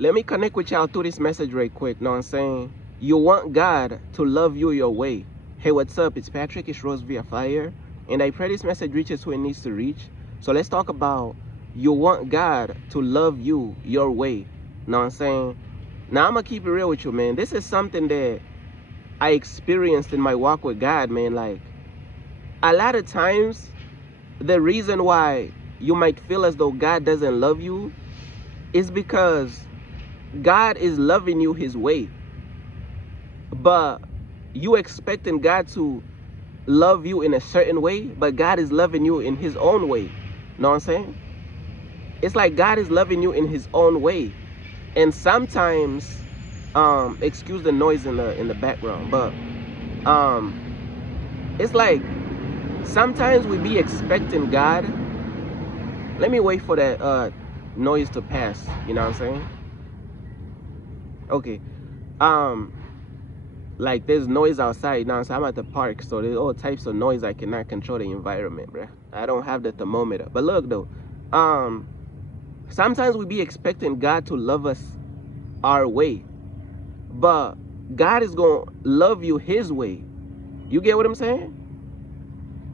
Let me connect with y'all through this message right quick. Know what I'm saying? You want God to love you your way. Hey, what's up? It's Patrick. It's Rose via Fire. And I pray this message reaches who it needs to reach. So let's talk about you want God to love you your way. Know what I'm saying? Now, I'm going to keep it real with you, man. This is something that I experienced in my walk with God, man. Like, a lot of times, the reason why you might feel as though God doesn't love you is because God is loving you his way, but you expecting God to love you in a certain way, but God is loving you in his own way. Know what I'm saying? It's like God is loving you in his own way. And sometimes, excuse the noise in the background, but it's like sometimes we be expecting God. Let me wait for that noise to pass. You know what I'm saying? Okay. Like there's noise outside now, so I'm at the park, so there's all types of noise. I cannot control the environment, bruh. I don't have the thermometer. But look though, sometimes we be expecting God to love us our way, but God is gonna love you his way. You get what I'm saying?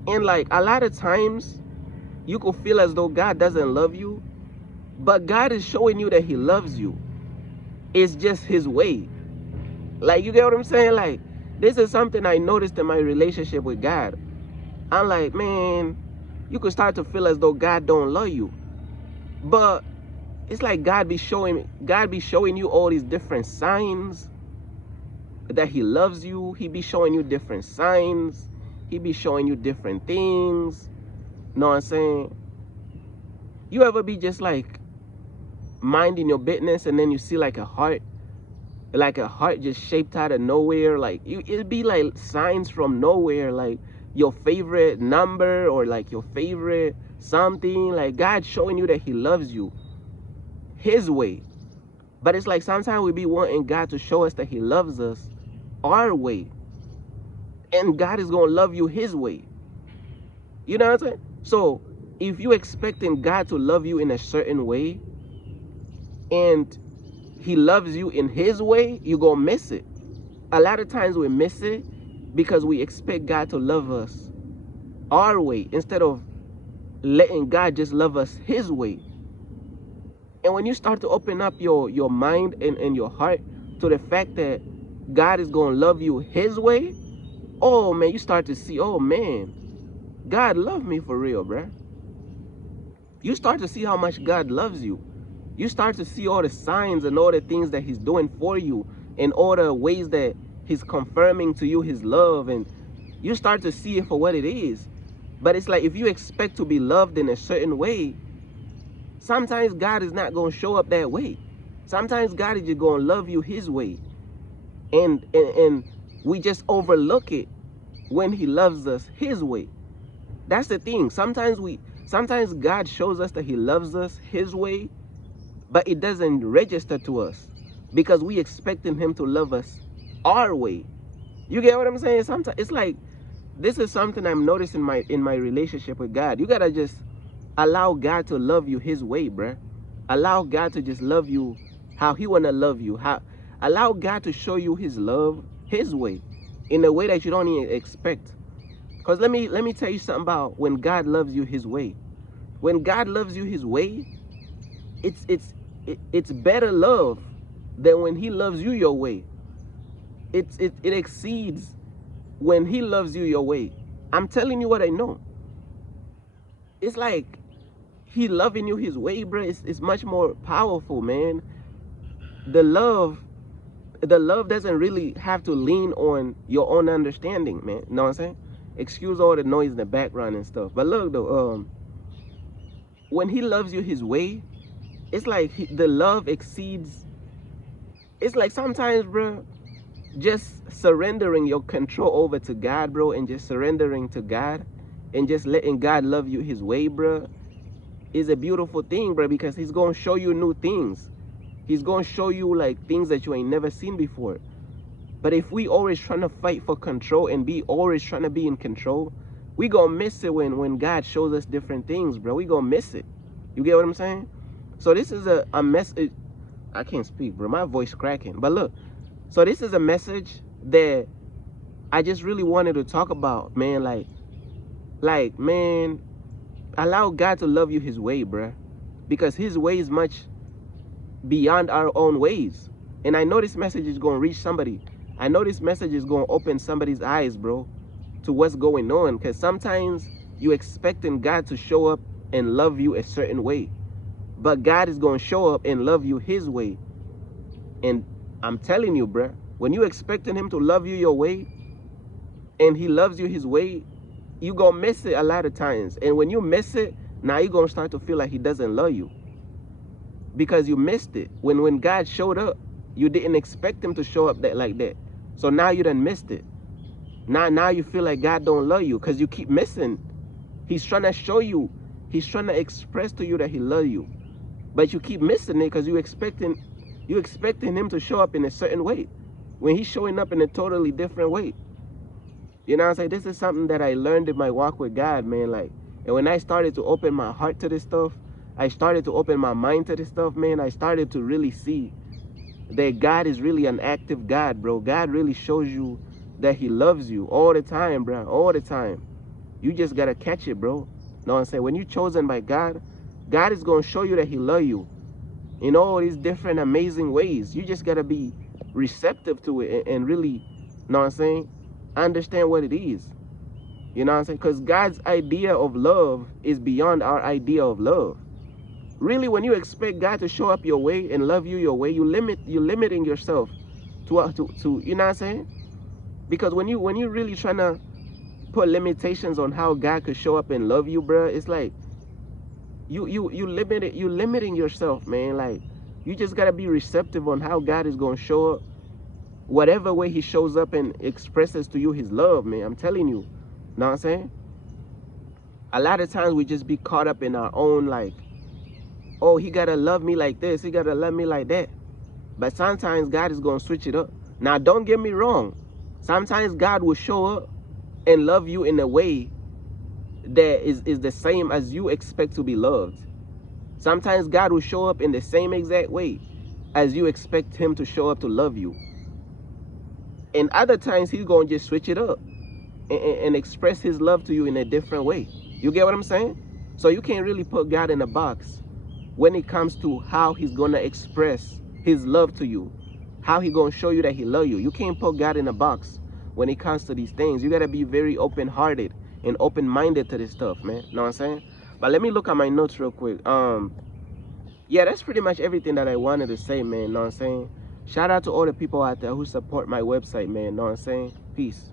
And like a lot of times you could feel as though God doesn't love you, but God is showing you that he loves you. It's just his way. Like, you get what I'm saying? Like, this is something I noticed in my relationship with God. I'm like, man, you could start to feel as though God don't love you. But it's like God be showing you all these different signs that he loves you. He be showing you different signs. He be showing you different things. Know what I'm saying? You ever be just like minding your business and then you see like a heart just shaped out of nowhere? Like it'd be like signs from nowhere, like your favorite number or like your favorite something. Like God showing you that he loves you his way. But it's like sometimes we be wanting God to show us that he loves us our way, and God is gonna love you his way. You know what I'm saying? So if you expecting God to love you in a certain way and he loves you in his way, you're gonna miss it. A lot of times we miss it because we expect God to love us our way instead of letting God just love us his way. And when you start to open up your mind and your heart to the fact that God is going to love you his way, oh man, you start to see, oh man, God loves me for real, bruh. You start to see how much God loves you. You start to see all the signs and all the things that he's doing for you and all the ways that he's confirming to you his love, and you start to see it for what it is. But it's like if you expect to be loved in a certain way, sometimes God is not going to show up that way. Sometimes God is just going to love you his way. And we just overlook it when he loves us his way. That's the thing. Sometimes God shows us that he loves us his way, but it doesn't register to us because we expecting him to love us our way. You get what I'm saying? Sometimes it's like, this is something I'm noticing in my relationship with God. You gotta just allow God to love you his way, bruh. Allow God to just love you how he wanna love you. Allow God to show you his love his way, in a way that you don't even expect. Because let me tell you something about when God loves you his way. When God loves you his way, it's better love than when he loves you your way. It exceeds when he loves you your way. I'm telling you what I know. It's like he loving you his way, bro. It's much more powerful, man. The love doesn't really have to lean on your own understanding, man. You know what I'm saying? Excuse all the noise in the background and stuff. But look though, when he loves you his way, it's like the love exceeds. It's like sometimes, bro, just surrendering your control over to God, bro, and just surrendering to God and just letting God love you his way, bro, is a beautiful thing, bro, because he's going to show you new things. He's going to show you like things that you ain't never seen before. But if we always trying to fight for control and be always trying to be in control, we going to miss it when God shows us different things, bro. We going to miss it. You get what I'm saying? So this is a message I can't speak, bro. My voice cracking. But look, so this is a message that I just really wanted to talk about, man. Like, man, allow God to love you his way, bro. Because his way is much beyond our own ways. And I know this message is going to reach somebody. I know this message is going to open somebody's eyes, bro, to what's going on. Because sometimes you expecting God to show up and love you a certain way. But God is going to show up and love you his way. And I'm telling you, bro, when you expecting him to love you your way and he loves you his way, you going to miss it a lot of times. And when you miss it, now you're going to start to feel like he doesn't love you. Because you missed it. When God showed up, you didn't expect him to show up like that. So now you done missed it. Now you feel like God don't love you because you keep missing. He's trying to show you. He's trying to express to you that he loves you. But you keep missing it because you expecting him to show up in a certain way when he's showing up in a totally different way. You know what I'm saying? This is something that I learned in my walk with God, man. Like, and when I started to open my heart to this stuff, I started to open my mind to this stuff, man. I started to really see that God is really an active God, bro. God really shows you that he loves you all the time, bro. All the time. You just got to catch it, bro. Know what I'm saying? When you're chosen by God, God is going to show you that he loves you in all these different amazing ways. You just got to be receptive to it and really, know what I'm saying, understand what it is. You know what I'm saying? Because God's idea of love is beyond our idea of love. Really, when you expect God to show up your way and love you your way, you're limiting yourself to you know what I'm saying? Because when you really trying to put limitations on how God could show up and love you, bro, it's like you limiting yourself, man. Like, you just gotta be receptive on how God is gonna show up, whatever way he shows up and expresses to you his love, man. I'm telling you. Know what I'm saying? A lot of times we just be caught up in our own, like, oh, he gotta love me like this, he gotta love me like that. But sometimes God is gonna switch it up. Now, don't get me wrong. Sometimes God will show up and love you in a way that is the same as you expect to be loved. Sometimes God will show up in the same exact way as you expect him to show up to love you. And other times he's gonna just switch it up and express his love to you in a different way. You get what I'm saying? So you can't really put God in a box when it comes to how he's gonna express his love to you, how he gonna show you that he loves you. You can't put God in a box when it comes to these things. You gotta be very open-hearted and open-minded to this stuff, man. Know what I'm saying? But let me look at my notes real quick. Yeah, that's pretty much everything that I wanted to say, man. Know what I'm saying? Shout out to all the people out there who support my website, man. Know what I'm saying? Peace.